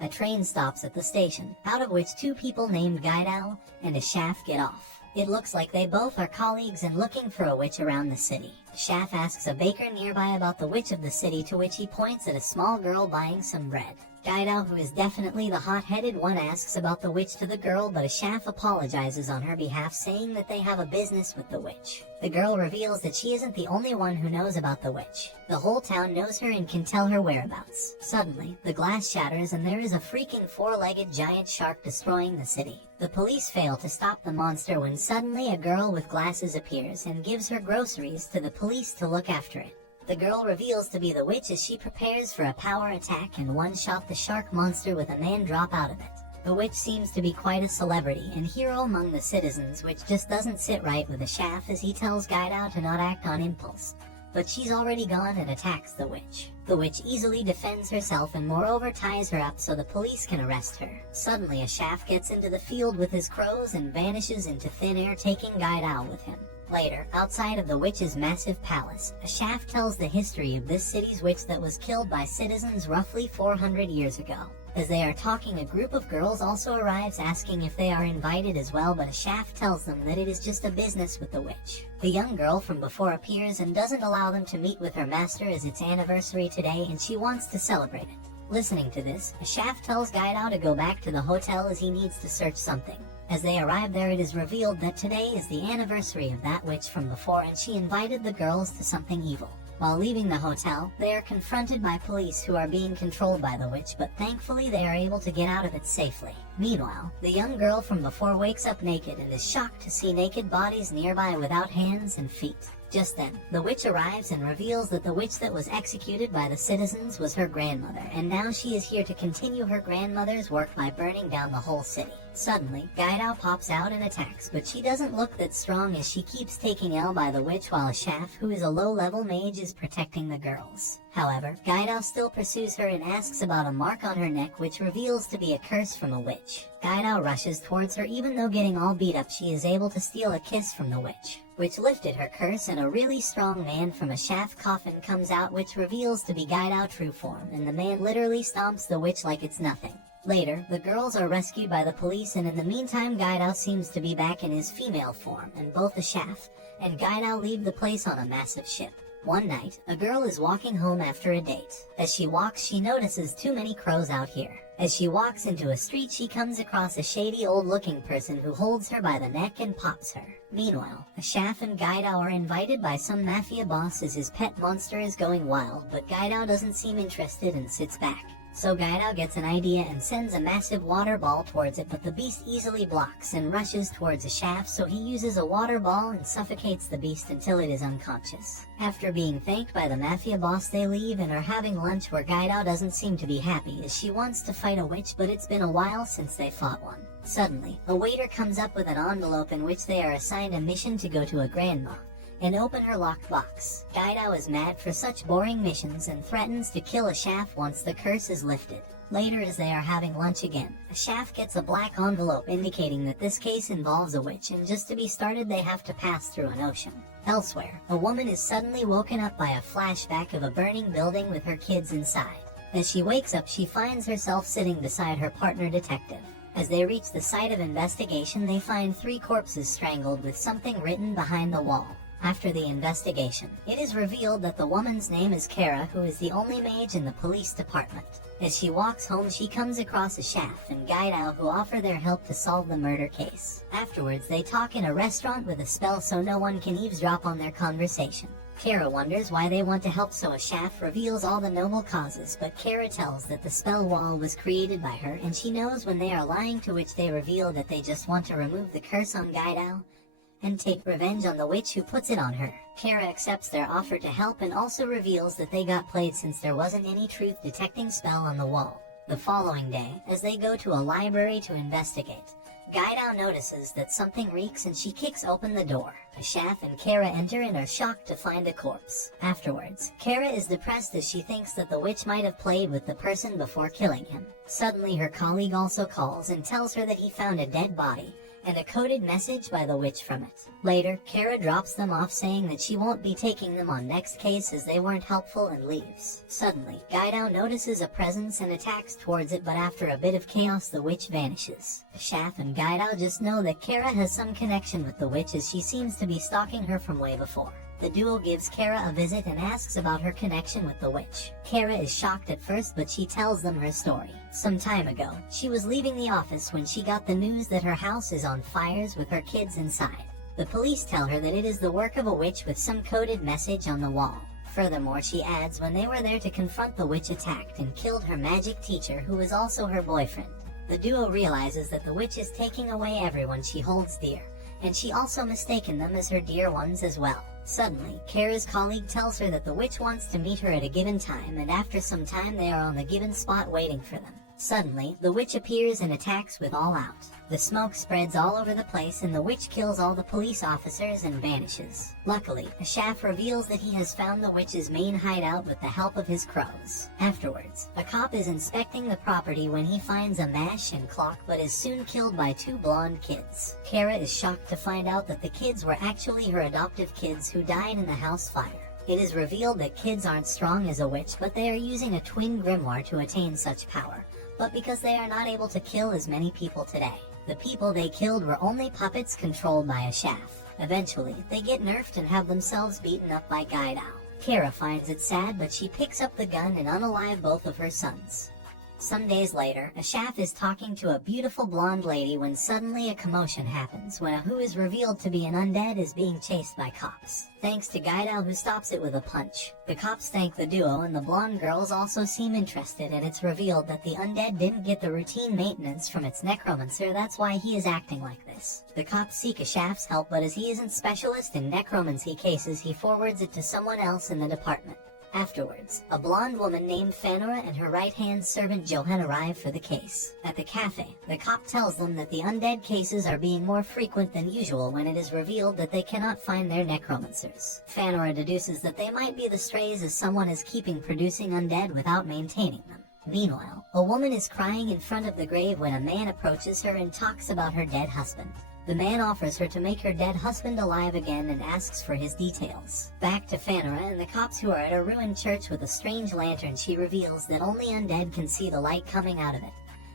A train stops at the station, out of which two people named Guidao and Ashaf get off. It looks like they both are colleagues and looking for a witch around the city. Ashaf asks a baker nearby about the witch of the city, to which he points at a small girl buying some bread. Guidao, who is definitely the hot-headed one, asks about the witch to the girl, but Ashaf apologizes on her behalf, saying that they have a business with the witch. The girl reveals that she isn't the only one who knows about the witch. The whole town knows her and can tell her whereabouts. Suddenly, the glass shatters and there is a freaking four-legged giant shark destroying the city. The police fail to stop the monster when suddenly a girl with glasses appears and gives her groceries to the police to look after it. The girl reveals to be the witch as she prepares for a power attack and one-shot the shark monster with a man drop out of it. The witch seems to be quite a celebrity and hero among the citizens, which just doesn't sit right with Ashaf as he tells Guidao to not act on impulse. But she's already gone and attacks the witch. The witch easily defends herself and moreover ties her up so the police can arrest her. Suddenly Ashaf gets into the field with his crows and vanishes into thin air, taking Guidao with him. Later, outside of the witch's massive palace, Ashaf tells the history of this city's witch that was killed by citizens roughly 400 years ago. As they are talking, a group of girls also arrives asking if they are invited as well, but Ashaf tells them that it is just a business with the witch. The young girl from before appears and doesn't allow them to meet with her master as it's anniversary today and she wants to celebrate it. Listening to this, Ashaf tells Guidao to go back to the hotel as he needs to search something. As they arrive there, it is revealed that today is the anniversary of that witch from before and she invited the girls to something evil. While leaving the hotel, they are confronted by police who are being controlled by the witch, but thankfully they are able to get out of it safely. Meanwhile, the young girl from before wakes up naked and is shocked to see naked bodies nearby without hands and feet. Just then, the witch arrives and reveals that the witch that was executed by the citizens was her grandmother, and now she is here to continue her grandmother's work by burning down the whole city. Suddenly, Guidao pops out and attacks, but she doesn't look that strong as she keeps taking L by the witch while Ashaf, who is a low-level mage, is protecting the girls. However, Guidao still pursues her and asks about a mark on her neck, which reveals to be a curse from a witch. Guidao rushes towards her. Even though getting all beat up, she is able to steal a kiss from the witch, which lifted her curse, and a really strong man from Ashaf's coffin comes out, which reveals to be Guidao true form, and the man literally stomps the witch like it's nothing. Later, the girls are rescued by the police, and in the meantime Guidao seems to be back in his female form, and both Ashaf and Guidao leave the place on a massive ship. One night, a girl is walking home after a date. As she walks, she notices too many crows out here. As she walks into a street, she comes across a shady old-looking person who holds her by the neck and pops her. Meanwhile, Ashaf and Guidao are invited by some mafia boss as his pet monster is going wild, but Guidao doesn't seem interested and sits back. So Guidao gets an idea and sends a massive water ball towards it, but the beast easily blocks and rushes towards Ashaf, so he uses a water ball and suffocates the beast until it is unconscious. After being thanked by the mafia boss, they leave and are having lunch, where Guidao doesn't seem to be happy as she wants to fight a witch, but it's been a while since they fought one. Suddenly, a waiter comes up with an envelope in which they are assigned a mission to go to a grandma and open her locked box. Guidao is mad for such boring missions and threatens to kill Ashaf once the curse is lifted. Later, as they are having lunch again, Ashaf gets a black envelope indicating that this case involves a witch, and just to be started they have to pass through an ocean. Elsewhere, a woman is suddenly woken up by a flashback of a burning building with her kids inside. As she wakes up, she finds herself sitting beside her partner detective. As they reach the site of investigation, they find 3 corpses strangled with something written behind the wall. After the investigation, it is revealed that the woman's name is Kara, who is the only mage in the police department. As she walks home, she comes across Ashaf and Guidao, who offer their help to solve the murder case. Afterwards, they talk in a restaurant with a spell so no one can eavesdrop on their conversation. Kara wonders why they want to help, so Ashaf reveals all the noble causes, but Kara tells that the spell wall was created by her, and she knows when they are lying, to which they reveal that they just want to remove the curse on Guidao and take revenge on the witch who puts it on her. Kara accepts their offer to help and also reveals that they got played since there wasn't any truth detecting spell on the wall. The following day, as they go to a library to investigate, Guidao notices that something reeks and she kicks open the door. Ashaf and Kara enter and are shocked to find a corpse. Afterwards, Kara is depressed as she thinks that the witch might have played with the person before killing him. Suddenly, her colleague also calls and tells her that he found a dead body, and a coded message by the witch from it. Later, Kara drops them off saying that she won't be taking them on next case as they weren't helpful and leaves. Suddenly, Guidao notices a presence and attacks towards it, but after a bit of chaos the witch vanishes. Shaf and Guidao just know that Kara has some connection with the witch as she seems to be stalking her from way before. The duo gives Kara a visit and asks about her connection with the witch. Kara is shocked at first, but she tells them her story. Some time ago, she was leaving the office when she got the news that her house is on fires with her kids inside. The police tell her that it is the work of a witch with some coded message on the wall. Furthermore, she adds when they were there to confront the witch attacked and killed her magic teacher who was also her boyfriend. The duo realizes that the witch is taking away everyone she holds dear, and she also mistaken them as her dear ones as well. Suddenly, Kara's colleague tells her that the witch wants to meet her at a given time, and after some time they are on the given spot waiting for them. Suddenly, the witch appears and attacks with all out. The smoke spreads all over the place and the witch kills all the police officers and vanishes. Luckily, Shaf reveals that he has found the witch's main hideout with the help of his crows. Afterwards, a cop is inspecting the property when he finds a mash and clock but is soon killed by two blonde kids. Kara is shocked to find out that the kids were actually her adoptive kids who died in the house fire. It is revealed that kids aren't strong as a witch, but they are using a twin grimoire to attain such power. But because they are not able to kill as many people today. The people they killed were only puppets controlled by a Shaf. Eventually, they get nerfed and have themselves beaten up by Guidao. Kara finds it sad, but she picks up the gun and unalive both of her sons. Some days later, a Shaf is talking to a beautiful blonde lady when suddenly a commotion happens when a who is revealed to be an undead is being chased by cops. Thanks to Guidao who stops it with a punch. The cops thank the duo and the blonde girls also seem interested, and it's revealed that the undead didn't get the routine maintenance from its necromancer, that's why he is acting like this. The cops seek a Shaf's help, but as he isn't specialist in necromancy cases he forwards it to someone else in the department. Afterwards, a blonde woman named Fanora and her right-hand servant Johan arrive for the case. At the cafe, the cop tells them that the undead cases are being more frequent than usual when it is revealed that they cannot find their necromancers. Fanora deduces that they might be the strays as someone is keeping producing undead without maintaining them. Meanwhile, a woman is crying in front of the grave when a man approaches her and talks about her dead husband. The man offers her to make her dead husband alive again and asks for his details. Back to Fanora and the cops who are at a ruined church with a strange lantern. She reveals that only undead can see the light coming out of it,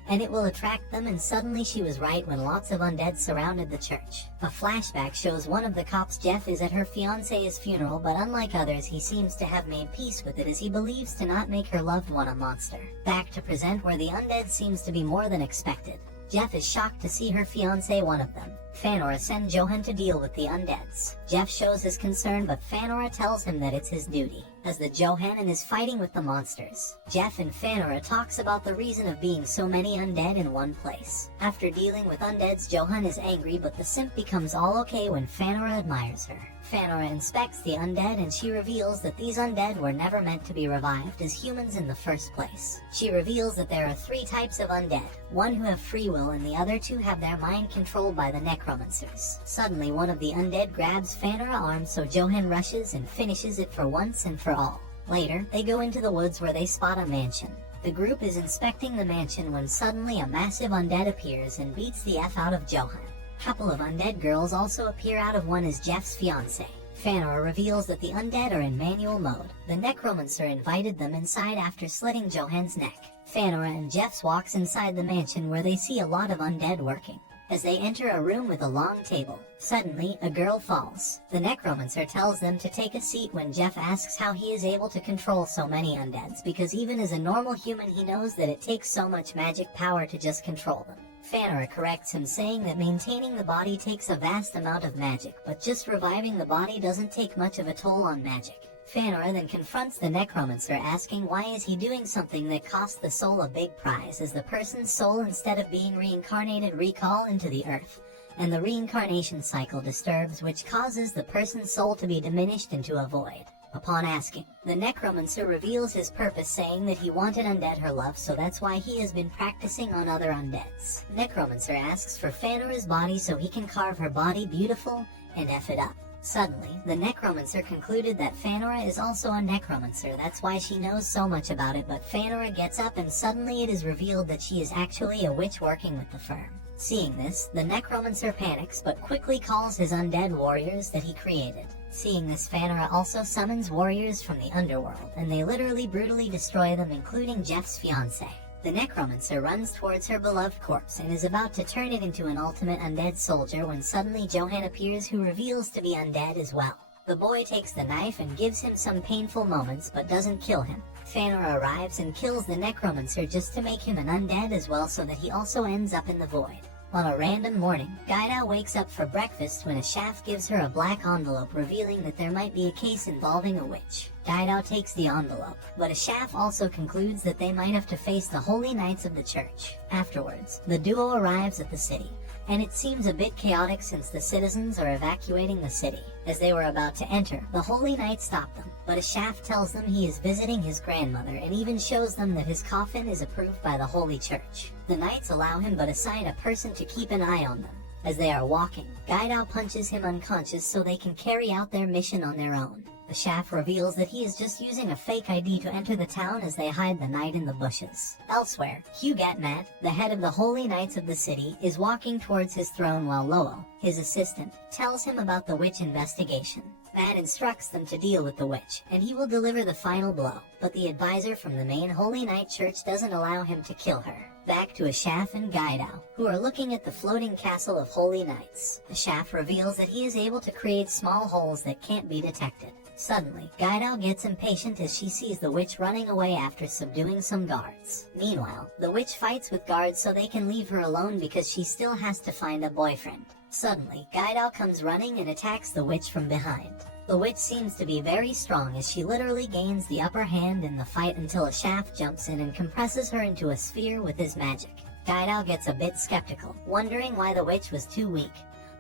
and it will attract them, and suddenly she was right when lots of undead surrounded the church. A flashback shows one of the cops, Jeff, is at her fiancé's funeral, but unlike others he seems to have made peace with it as he believes to not make her loved one a monster. Back to present where the undead seems to be more than expected. Jeff is shocked to see her fiancé one of them. Fanora sends Johan to deal with the undeads. Jeff shows his concern, but Fanora tells him that it's his duty, as the Johan is fighting with the monsters. Jeff and Fanora talks about the reason of being so many undead in one place. After dealing with undeads, Johan is angry, but the simp becomes all okay when Fanora admires her. Fanora inspects the undead and she reveals that these undead were never meant to be revived as humans in the first place. She reveals that there are 3 types of undead, one who have free will and the other 2 have their mind controlled by the necromancers. Suddenly one of the undead grabs Fanora's arm, so Johan rushes and finishes it for once and for all. Later, they go into the woods where they spot a mansion. The group is inspecting the mansion when suddenly a massive undead appears and beats the F out of Johan. A couple of undead girls also appear, out of one is Jeff's fiancée. Fanora reveals that the undead are in manual mode. The necromancer invited them inside after slitting Johan's neck. Fanora and Jeff walks inside the mansion where they see a lot of undead working. As they enter a room with a long table, suddenly a girl falls. The necromancer tells them to take a seat when Jeff asks how he is able to control so many undeads, because even as a normal human he knows that it takes so much magic power to just control them. Fanora corrects him, saying that maintaining the body takes a vast amount of magic, but just reviving the body doesn't take much of a toll on magic. Fanora then confronts the necromancer, asking why is he doing something that costs the soul a big prize, as the person's soul, instead of being reincarnated, recall into the earth, and the reincarnation cycle disturbs, which causes the person's soul to be diminished into a void. Upon asking, the necromancer reveals his purpose, saying that he wanted undead her love, so that's why he has been practicing on other undeads. Necromancer asks for Fanora's body so he can carve her body beautiful and F it up. Suddenly, the necromancer concluded that Fanora is also a necromancer, that's why she knows so much about it, but Fanora gets up and suddenly it is revealed that she is actually a witch working with the firm. Seeing this, the necromancer panics but quickly calls his undead warriors that he created. Seeing this, Phanerah also summons warriors from the underworld, and they literally brutally destroy them, including Jeff's fiancé. The necromancer runs towards her beloved corpse and is about to turn it into an ultimate undead soldier when suddenly Johann appears, who reveals to be undead as well. The boy takes the knife and gives him some painful moments but doesn't kill him. Phanerah arrives and kills the necromancer just to make him an undead as well, so that he also ends up in the void. On a random morning, Gaidao wakes up for breakfast when a Shaft gives her a black envelope revealing that there might be a case involving a witch. Gaidao takes the envelope, but a Shaft also concludes that they might have to face the Holy Knights of the Church. Afterwards, the duo arrives at the city, and it seems a bit chaotic since the citizens are evacuating the city. As they were about to enter, the Holy Knight stopped them, but a Shaft tells them he is visiting his grandmother and even shows them that his coffin is approved by the Holy Church. The Knights allow him but assign a person to keep an eye on them. As they are walking, Gaidao punches him unconscious so they can carry out their mission on their own. The Shaft reveals that he is just using a fake ID to enter the town as they hide the knight in the bushes. Elsewhere, Hugat Matt, the head of the Holy Knights of the city, is walking towards his throne while Lowell, his assistant, tells him about the witch investigation. Matt instructs them to deal with the witch, and he will deliver the final blow, but the advisor from the main Holy Knight Church doesn't allow him to kill her. Back to Ashaf and Gaidao, who are looking at the floating castle of Holy Knights. Ashaf reveals that he is able to create small holes that can't be detected. Suddenly, Gaidao gets impatient as she sees the witch running away after subduing some guards. Meanwhile, the witch fights with guards so they can leave her alone because she still has to find a boyfriend. Suddenly, Gaidao comes running and attacks the witch from behind. The witch seems to be very strong as she literally gains the upper hand in the fight until Ashaf jumps in and compresses her into a sphere with his magic. Gaidao gets a bit skeptical, wondering why the witch was too weak.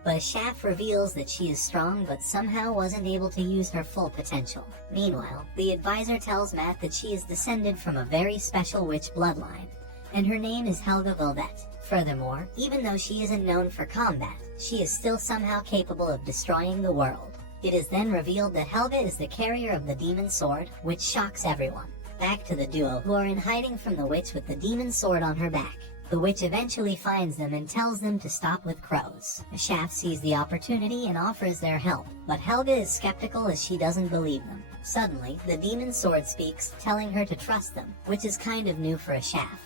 But Ashaf reveals that she is strong but somehow wasn't able to use her full potential. Meanwhile, the advisor tells Matt that she is descended from a very special witch bloodline, and her name is Helga Velvet. Furthermore, even though she isn't known for combat, she is still somehow capable of destroying the world. It is then revealed that Helga is the carrier of the demon sword, which shocks everyone. Back to the duo, who are in hiding from the witch with the demon sword on her back. The witch eventually finds them and tells them to stop with crows. Ashaf sees the opportunity and offers their help, but Helga is skeptical as she doesn't believe them. Suddenly, the demon sword speaks, telling her to trust them, which is kind of new for Ashaf.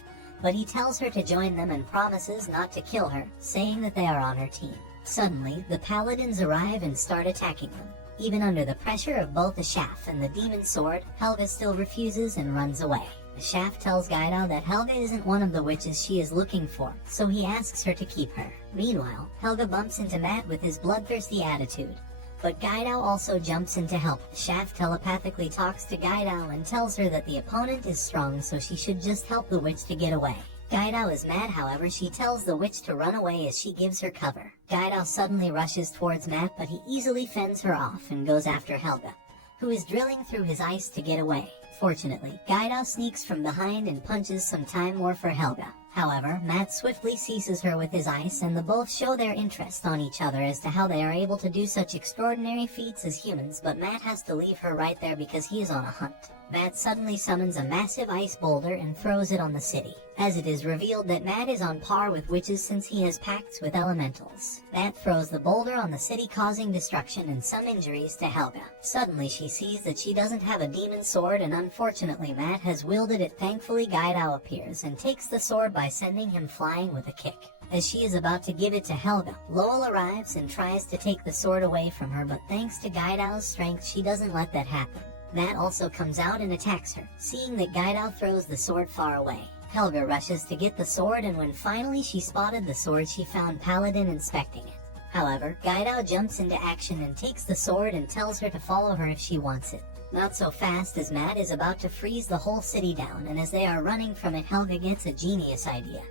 But he tells her to join them and promises not to kill her, saying that they are on her team. Suddenly, the paladins arrive and start attacking them. Even under the pressure of both Ashaf and the demon sword, Helga still refuses and runs away. Ashaf tells Gaidao that Helga isn't one of the witches she is looking for, so he asks her to keep her. Meanwhile, Helga bumps into Matt with his bloodthirsty attitude. But Gaidao also jumps in to help. Ashaf telepathically talks to Gaidao and tells her that the opponent is strong, so she should just help the witch to get away. Gaidao is mad, however she tells the witch to run away as she gives her cover. Gaidao suddenly rushes towards Matt, but he easily fends her off and goes after Helga, who is drilling through his ice to get away. Fortunately, Gaidao sneaks from behind and punches some Time War for Helga. However, Matt swiftly seizes her with his ice, and the both show their interest on each other as to how they are able to do such extraordinary feats as humans, but Matt has to leave her right there because he is on a hunt. Matt suddenly summons a massive ice boulder and throws it on the city, as it is revealed that Matt is on par with witches since he has pacts with elementals. Matt throws the boulder on the city, causing destruction and some injuries to Helga. Suddenly she sees that she doesn't have a demon sword, and unfortunately Matt has wielded it. Thankfully, Gaidao appears and takes the sword by sending him flying with a kick. As she is about to give it to Helga, Lowell arrives and tries to take the sword away from her, but thanks to Gaidao's strength she doesn't let that happen. Matt also comes out and attacks her, seeing that Gaidao throws the sword far away. Helga rushes to get the sword, and when finally she spotted the sword, she found Paladin inspecting it. However, Gaidao jumps into action and takes the sword and tells her to follow her if she wants it. Not so fast, as Matt is about to freeze the whole city down, and as they are running from it, Helga gets a genius idea,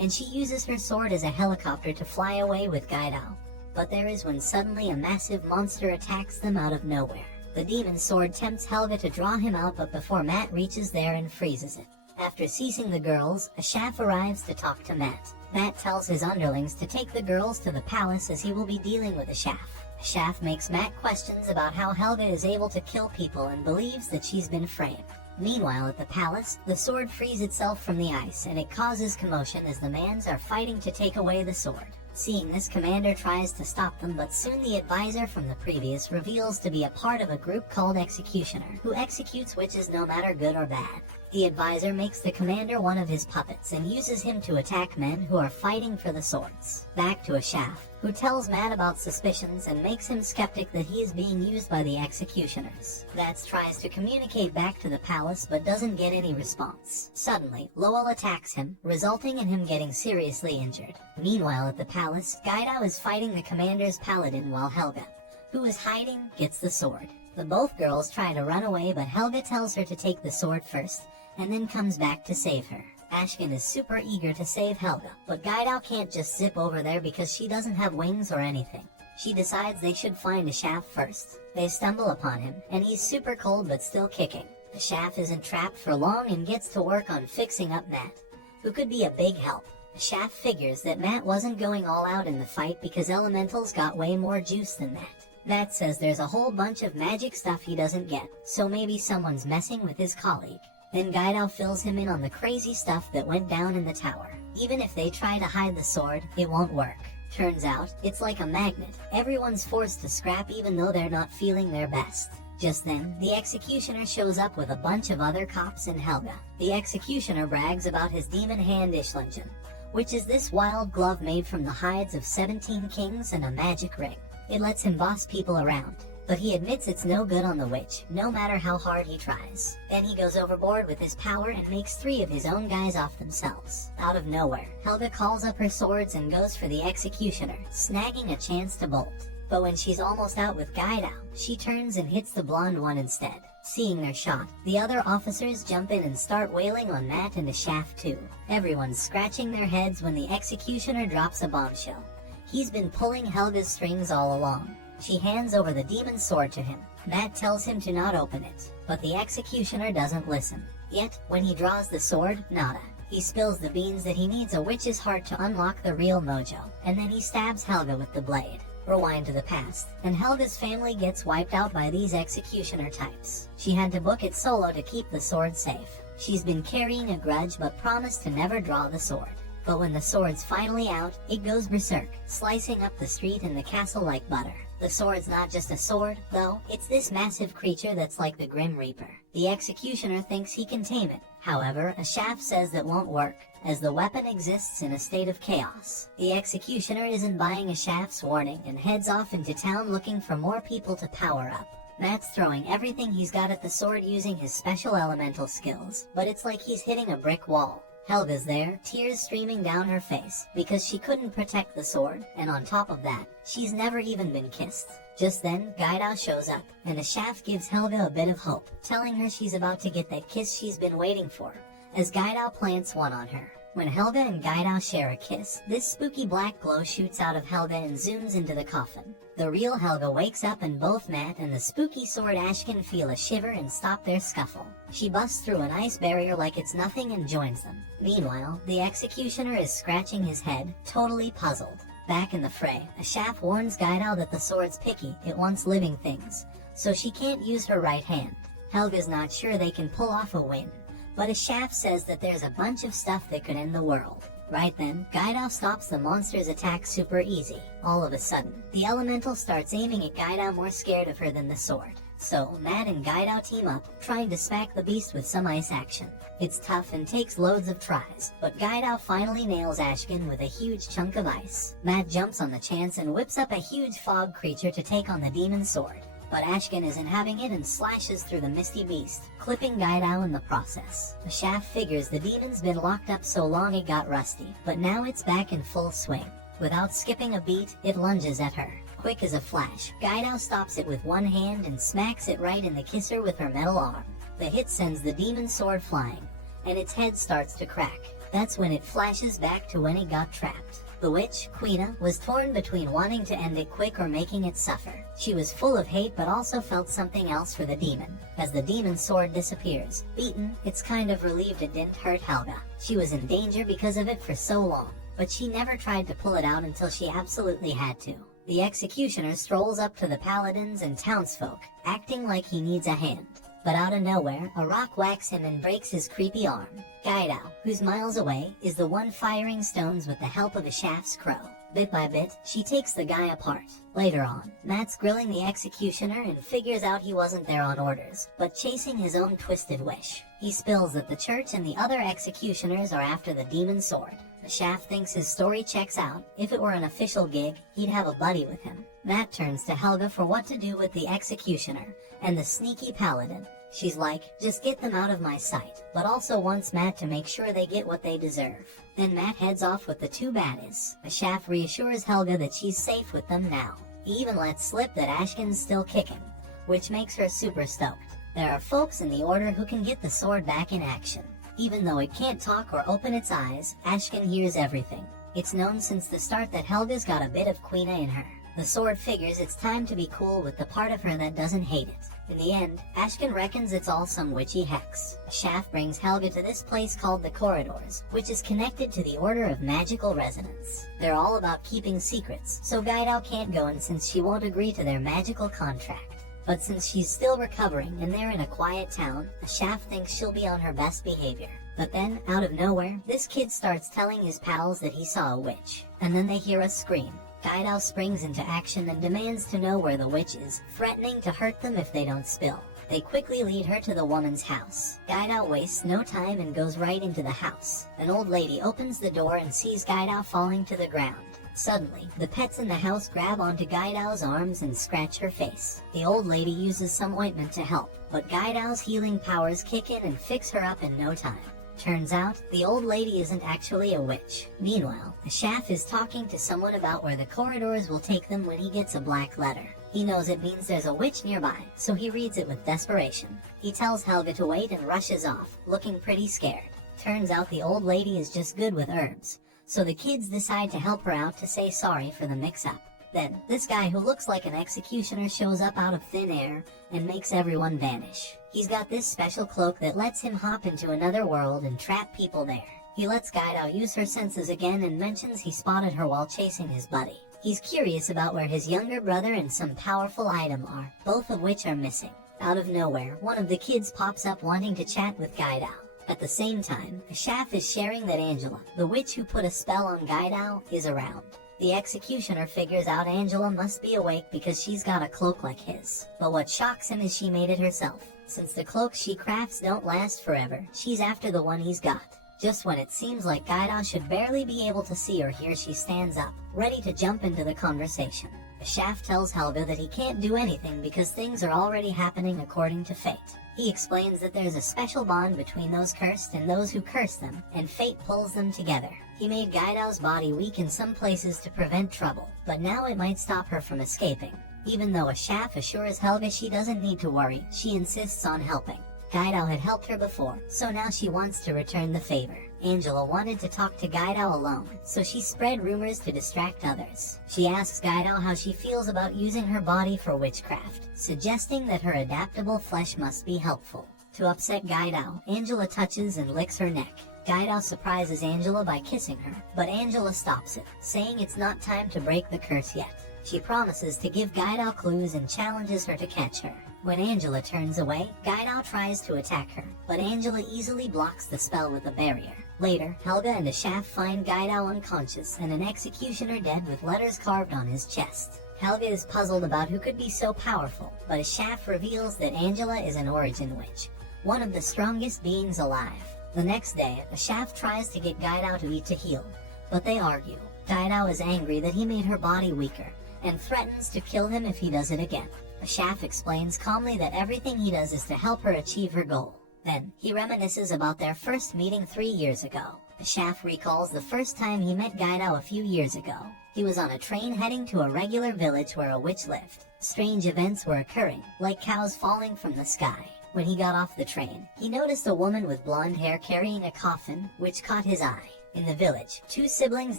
and she uses her sword as a helicopter to fly away with Gaidao. But there is when suddenly a massive monster attacks them out of nowhere. The demon sword tempts Helga to draw him out, but before Matt reaches there and freezes it. After seizing the girls, Ashaf arrives to talk to Matt. Matt tells his underlings to take the girls to the palace as he will be dealing with Ashaf. Ashaf makes Matt questions about how Helga is able to kill people and believes that she's been framed. Meanwhile at the palace, the sword frees itself from the ice and it causes commotion as the mans are fighting to take away the sword. Seeing this, Commander tries to stop them, but soon the advisor from the previous reveals to be a part of a group called Executioner, who executes witches no matter good or bad. The advisor makes the commander one of his puppets and uses him to attack men who are fighting for the swords. Back to Ashaf, who tells Matt about suspicions and makes him skeptic that he is being used by the Executioners. Vats tries to communicate back to the palace but doesn't get any response. Suddenly, Lowell attacks him, resulting in him getting seriously injured. Meanwhile at the palace, Gaidao is fighting the commander's paladin while Helga, who is hiding, gets the sword. The both girls try to run away, but Helga tells her to take the sword first, and then comes back to save her. Ashkin is super eager to save Helga, but Gaidao can't just zip over there because she doesn't have wings or anything. She decides they should find Ashaf first. They stumble upon him, and he's super cold but still kicking. Ashaf isn't trapped for long and gets to work on fixing up Matt, who could be a big help. Ashaf figures that Matt wasn't going all out in the fight because elementals got way more juice than that. Matt says there's a whole bunch of magic stuff he doesn't get, so maybe someone's messing with his colleague. Then Gaidao fills him in on the crazy stuff that went down in the tower. Even if they try to hide the sword, it won't work. Turns out, it's like a magnet. Everyone's forced to scrap even though they're not feeling their best. Just then, the Executioner shows up with a bunch of other cops and Helga. The Executioner brags about his demon hand Ishlingen, which is this wild glove made from the hides of 17 kings and a magic ring. It lets him boss people around, but he admits it's no good on the witch, no matter how hard he tries. Then he goes overboard with his power and makes 3 of his own guys off themselves. Out of nowhere, Helga calls up her swords and goes for the Executioner, snagging a chance to bolt. But when she's almost out with Gaidao, she turns and hits the blonde one instead. Seeing their shot, the other officers jump in and start wailing on Matt and Ashaf too. Everyone's scratching their heads when the Executioner drops a bombshell. He's been pulling Helga's strings all along. She hands over the demon sword to him. Matt tells him to not open it, but the Executioner doesn't listen. Yet, when he draws the sword, nada. He spills the beans that he needs a witch's heart to unlock the real mojo, and then he stabs Helga with the blade. Rewind to the past, and Helga's family gets wiped out by these Executioner types. She had to book it solo to keep the sword safe. She's been carrying a grudge but promised to never draw the sword. But when the sword's finally out, it goes berserk, slicing up the street and the castle like butter. The sword's not just a sword, though, it's this massive creature that's like the Grim Reaper. The Executioner thinks he can tame it. However, Ashaf says that won't work, as the weapon exists in a state of chaos. The Executioner isn't buying Ashaf's warning and heads off into town looking for more people to power up. Matt's throwing everything he's got at the sword using his special elemental skills, but it's like he's hitting a brick wall. Helga's there, tears streaming down her face, because she couldn't protect the sword, and on top of that, she's never even been kissed. Just then, Gaidao shows up, and Ashaf gives Helga a bit of hope, telling her she's about to get that kiss she's been waiting for, as Gaidao plants one on her. When Helga and Gaidao share a kiss, this spooky black glow shoots out of Helga and zooms into the coffin. The real Helga wakes up and both Matt and the spooky sword Ashkin feel a shiver and stop their scuffle. She busts through an ice barrier like it's nothing and joins them. Meanwhile, the Executioner is scratching his head, totally puzzled. Back in the fray, Ashaf warns Gaidao that the sword's picky, it wants living things, so she can't use her right hand. Helga's not sure they can pull off a win, but Ashaf says that there's a bunch of stuff that could end the world. Right then, Gaidao stops the monster's attack super easy. All of a sudden, the elemental starts aiming at Gaidao, more scared of her than the sword. So, Matt and Gaidao team up, trying to smack the beast with some ice action. It's tough and takes loads of tries, but Gaidao finally nails Ashkin with a huge chunk of ice. Matt jumps on the chance and whips up a huge fog creature to take on the demon sword. But Ashkin isn't having it and slashes through the misty beast, clipping Gaidao in the process. Ashaf figures the demon's been locked up so long it got rusty, but now it's back in full swing. Without skipping a beat, it lunges at her. Quick as a flash, Gaidao stops it with one hand and smacks it right in the kisser with her metal arm. The hit sends the demon sword flying, and its head starts to crack. That's when it flashes back to when it got trapped. The witch, Quina, was torn between wanting to end it quick or making it suffer. She was full of hate but also felt something else for the demon. As the demon sword disappears, beaten, it's kind of relieved it didn't hurt Helga. She was in danger because of it for so long, but she never tried to pull it out until she absolutely had to. The Executioner strolls up to the paladins and townsfolk, acting like he needs a hand. But out of nowhere, a rock whacks him and breaks his creepy arm. Gaidao, who's miles away, is the one firing stones with the help of a Shaft's crow. Bit by bit, she takes the guy apart. Later on, Matt's grilling the executioner and figures out he wasn't there on orders, but chasing his own twisted wish. He spills that the church and the other executioners are after the demon sword. The Shaft thinks his story checks out. If it were an official gig, he'd have a buddy with him. Matt turns to Helga for what to do with the executioner and the sneaky paladin. She's like, just get them out of my sight, but also wants Matt to make sure they get what they deserve. Then Matt heads off with the two baddies. The Shaft reassures Helga that she's safe with them now. He even lets slip that Ashken's still kicking, which makes her super stoked. There are folks in the Order who can get the sword back in action. Even though it can't talk or open its eyes, Ashken hears everything. It's known since the start that Helga's got a bit of Quina in her. The sword figures it's time to be cool with the part of her that doesn't hate it. In the end, Ashken reckons it's all some witchy hex. Shaft brings Helga to this place called the Corridors, which is connected to the Order of Magical Resonance. They're all about keeping secrets, so Gaidao can't go in since she won't agree to their magical contract. But since she's still recovering and they're in a quiet town, Shaft thinks she'll be on her best behavior. But then, out of nowhere, this kid starts telling his pals that he saw a witch. And then they hear a scream. Gaidao springs into action and demands to know where the witch is, threatening to hurt them if they don't spill. They quickly lead her to the woman's house. Gaidao wastes no time and goes right into the house. An old lady opens the door and sees Gaidao falling to the ground. Suddenly, the pets in the house grab onto Gaidao's arms and scratch her face. The old lady uses some ointment to help, but Gaidao's healing powers kick in and fix her up in no time. Turns out, the old lady isn't actually a witch. Meanwhile, the Shaft is talking to someone about where the Corridors will take them when he gets a black letter. He knows it means there's a witch nearby, so he reads it with desperation. He tells Helga to wait and rushes off, looking pretty scared. Turns out the old lady is just good with herbs, so the kids decide to help her out to say sorry for the mix-up. Then, this guy who looks like an executioner shows up out of thin air and makes everyone vanish. He's got this special cloak that lets him hop into another world and trap people there. He lets Gaidao use her senses again and mentions he spotted her while chasing his buddy. He's curious about where his younger brother and some powerful item are, both of which are missing. Out of nowhere, one of the kids pops up wanting to chat with Gaidao. At the same time, Shaft is sharing that Angela, the witch who put a spell on Gaidao, is around. The executioner figures out Angela must be awake because she's got a cloak like his. But what shocks him is she made it herself. Since the cloaks she crafts don't last forever, she's after the one he's got. Just when it seems like Gaidao should barely be able to see or hear, she stands up, ready to jump into the conversation. The Shaft tells Helga that he can't do anything because things are already happening according to fate. He explains that there's a special bond between those cursed and those who curse them, and fate pulls them together. He made Gaidao's body weak in some places to prevent trouble, but now it might stop her from escaping. Even though Shaft assures Helga she doesn't need to worry, she insists on helping. Gaidao had helped her before, so now she wants to return the favor. Angela wanted to talk to Gaidao alone, so she spread rumors to distract others. She asks Gaidao how she feels about using her body for witchcraft, suggesting that her adaptable flesh must be helpful. To upset Gaidao, Angela touches and licks her neck. Gaidao surprises Angela by kissing her, but Angela stops it, saying it's not time to break the curse yet. She promises to give Gaidao clues and challenges her to catch her. When Angela turns away, Gaidao tries to attack her, but Angela easily blocks the spell with a barrier. Later, Helga and the Shaft find Gaidao unconscious and an executioner dead with letters carved on his chest. Helga is puzzled about who could be so powerful, but a Shaft reveals that Angela is an origin witch, one of the strongest beings alive. The next day, a Shaft tries to get Gaidao to eat to heal, but they argue. Gaidao is angry that he made her body weaker, and threatens to kill him if he does it again. The Shaft explains calmly that everything he does is to help her achieve her goal. Then, he reminisces about their first meeting 3 years ago. The Shaft recalls the first time he met Gaidao a few years ago. He was on a train heading to a regular village where a witch lived. Strange events were occurring, like cows falling from the sky. When he got off the train, he noticed a woman with blonde hair carrying a coffin, which caught his eye. In the village, 2 siblings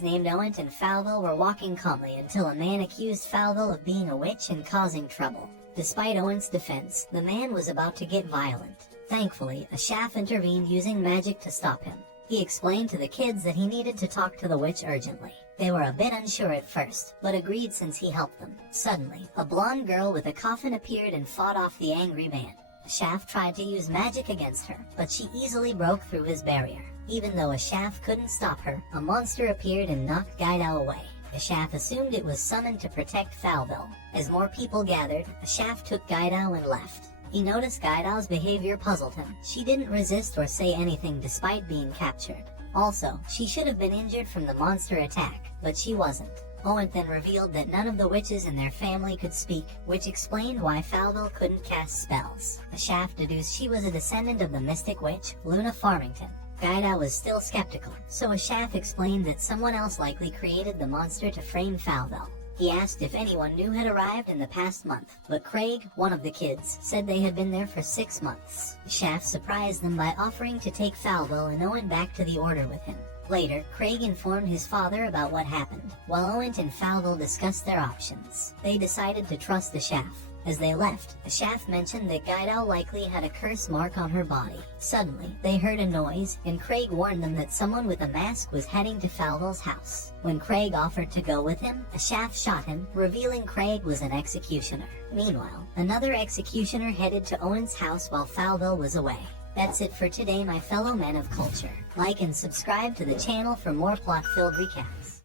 named Owent and Falvel were walking calmly until a man accused Falvel of being a witch and causing trouble. Despite Owent's defense, the man was about to get violent. Thankfully, a Shaft intervened using magic to stop him. He explained to the kids that he needed to talk to the witch urgently. They were a bit unsure at first, but agreed since he helped them. Suddenly, a blonde girl with a coffin appeared and fought off the angry man. Shaft tried to use magic against her, but she easily broke through his barrier. Even though Shaft couldn't stop her, a monster appeared and knocked Guidal away. Shaft assumed it was summoned to protect Falville. As more people gathered, Shaft took Guidal and left. He noticed Guidal's behavior puzzled him. She didn't resist or say anything despite being captured. Also, she should have been injured from the monster attack, but she wasn't. Owen then revealed that none of the witches in their family could speak, which explained why Falville couldn't cast spells. Shaft deduced she was a descendant of the mystic witch, Luna Farmington. Guidal was still skeptical, so Shaft explained that someone else likely created the monster to frame Falville. He asked if anyone new had arrived in the past month, but Craig, one of the kids, said they had been there for 6 months. Shaft surprised them by offering to take Falville and Owen back to the Order with him. Later, Craig informed his father about what happened, while Owen and Falville discussed their options. They decided to trust the Shaft. As they left, Shaft mentioned that Guidal likely had a curse mark on her body. Suddenly, they heard a noise, and Craig warned them that someone with a mask was heading to Falville's house. When Craig offered to go with him, Shaft shot him, revealing Craig was an executioner. Meanwhile, another executioner headed to Owen's house while Falville was away. That's it for today, my fellow men of culture. Like and subscribe to the channel for more plot-filled recaps.